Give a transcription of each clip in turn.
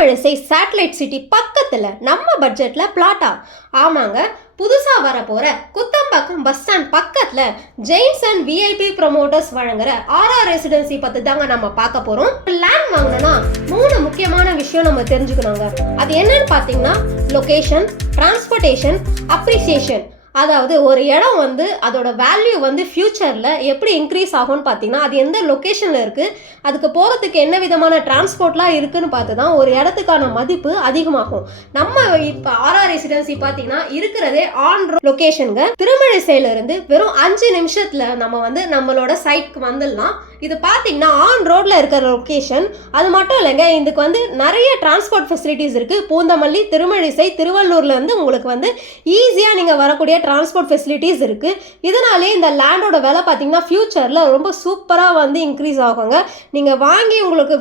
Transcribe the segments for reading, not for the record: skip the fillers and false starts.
Thirumazhisai satellite city பக்கத்தில் நம்ம பட்ஜெட்டில் பிளாட்டா. ஆமாங்க, புதுசாக வரப்போகிற குத்தம்பாக்கம் பஸ் ஸ்டாண்ட் பக்கத்தில் ஜெயின்ஸ் அண்ட் விஐபி ப்ரொமோட்டர்ஸ் வழங்குற ஆர்ஆர் ரெசிடென்சி பற்றி தாங்க நம்ம பார்க்க போகிறோம். லேண்ட் வாங்கினோன்னா 3 முக்கியமான விஷயம் நம்ம தெரிஞ்சுக்கணுங்க. அது என்னன்னு பார்த்தீங்கன்னா லொகேஷன், டிரான்ஸ்போர்ட்டேஷன், அப்ரிசியேஷன். அதாவது ஒரு இடம் வந்து அதோட வேல்யூ வந்து ஃப்யூச்சரில் எப்படி இன்க்ரீஸ் ஆகும்னு பார்த்தீங்கன்னா அது எந்த லொக்கேஷனில் இருக்குது, அதுக்கு போகிறதுக்கு என்ன விதமான டிரான்ஸ்போர்ட்லாம் இருக்குதுன்னு பார்த்து தான் ஒரு இடத்துக்கான மதிப்பு அதிகமாகும். நம்ம இப்போ ஆர்ஆர் ரெசிடென்சி பார்த்தீங்கன்னா இருக்கிறதே ஆன் லொக்கேஷனுங்க. திருமழிசையிலிருந்து வெறும் 5 நிமிஷத்தில் நம்ம வந்து நம்மளோட சைட்க்கு வந்துடலாம். இது பார்த்தீங்கன்னா ஆன் ரோடில் இருக்கிற லொக்கேஷன். அது மட்டும் இல்லைங்க, இதுக்கு வந்து நிறைய டிரான்ஸ்போர்ட் ஃபெசிலிட்டிஸ் இருக்குது. பூந்தமல்லி, திருமழிசை, திருவள்ளூர்லேருந்து உங்களுக்கு வந்து ஈஸியாக நீங்கள் வரக்கூடிய டிரான்ஸ்போர்ட் ஃபெசிலிட்டிஸ் இருக்குது. இதனாலே இந்த லேண்டோட விலை பார்த்தீங்கன்னா ஃப்யூச்சரில் ரொம்ப சூப்பராக வந்து இன்க்ரீஸ் ஆகுங்க. நீங்கள் வாங்கி உங்களுக்கு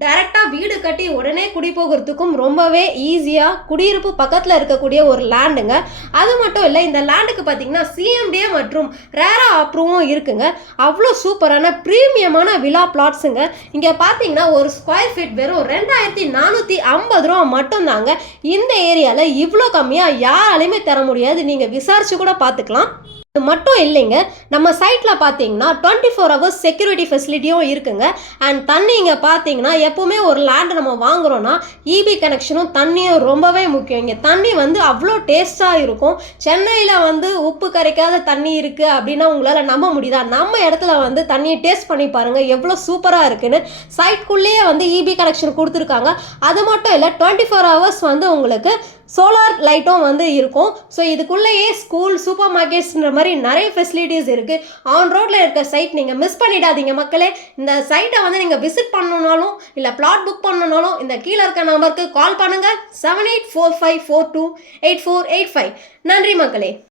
டைரெக்டாக வீடு கட்டி உடனே குடி போகிறதுக்கும் ரொம்பவே ஈஸியாக குடியிருப்பு பக்கத்தில் இருக்கக்கூடிய ஒரு லேண்டுங்க. அது மட்டும் இல்லை, இந்த லேண்டுக்கு பார்த்தீங்கன்னா சிஎம்டிஏ மற்றும் ரேரா அப்ரூவும் இருக்குங்க. அவ்வளோ சூப்பரான ப்ரீமியமான வில்லா பிளாட்ஸுங்க. இங்கே பார்த்தீங்கன்னா ஒரு ஸ்கொயர் ஃபீட் வெறும் 2450 ரூபா மட்டும்தாங்க. இந்த ஏரியாவில் இவ்வளோ கம்மியாக யாராலையுமே தர முடியாது. நீங்கள் விசாரிச்சு கூட பார்த்துக்கலாம். இது மட்டும் இல்லைங்க, நம்ம சைட்டில் பார்த்தீங்கன்னா 24 hours செக்யூரிட்டி ஃபெசிலிட்டியும் இருக்குங்க. அண்ட் தண்ணி இங்கே பார்த்தீங்கன்னா எப்போவுமே ஒரு லேண்டு நம்ம வாங்குகிறோன்னா இபி கனெக்ஷனும் தண்ணியும் ரொம்பவே முக்கியம். இங்கே தண்ணி வந்து அவ்வளோ டேஸ்ட்டாக இருக்கும். சென்னையில் வந்து உப்பு கரைக்காத தண்ணி இருக்குது அப்படின்னா உங்களால் நம்ப முடியுதா? நம்ம இடத்துல வந்து தண்ணியை டேஸ்ட் பண்ணி பாருங்கள் எவ்வளோ சூப்பராக இருக்குன்னு. சைட்குள்ளேயே வந்து இபி கனெக்ஷன் கொடுத்துருக்காங்க. அது மட்டும் இல்லை, 24 hours வந்து உங்களுக்கு சோலார் லைட்டும் வந்து இருக்கும். ஸோ இதுக்குள்ளேயே ஸ்கூல், சூப்பர் மார்க்கெட்ஸ்ன்ற மாதிரி நிறைய ஃபெசிலிட்டிஸ் இருக்குது. ஆன் ரோட்டில் இருக்க சைட் நீங்கள் மிஸ் பண்ணிடாதீங்க மக்களே. இந்த சைட்டை வந்து நீங்கள் விசிட் பண்ணணுன்னாலும் இல்லை பிளாட் புக் பண்ணணுன்னாலும் இந்த கீழே இருக்க நம்பருக்கு கால் பண்ணுங்கள். 7845428485. நன்றி மக்களே.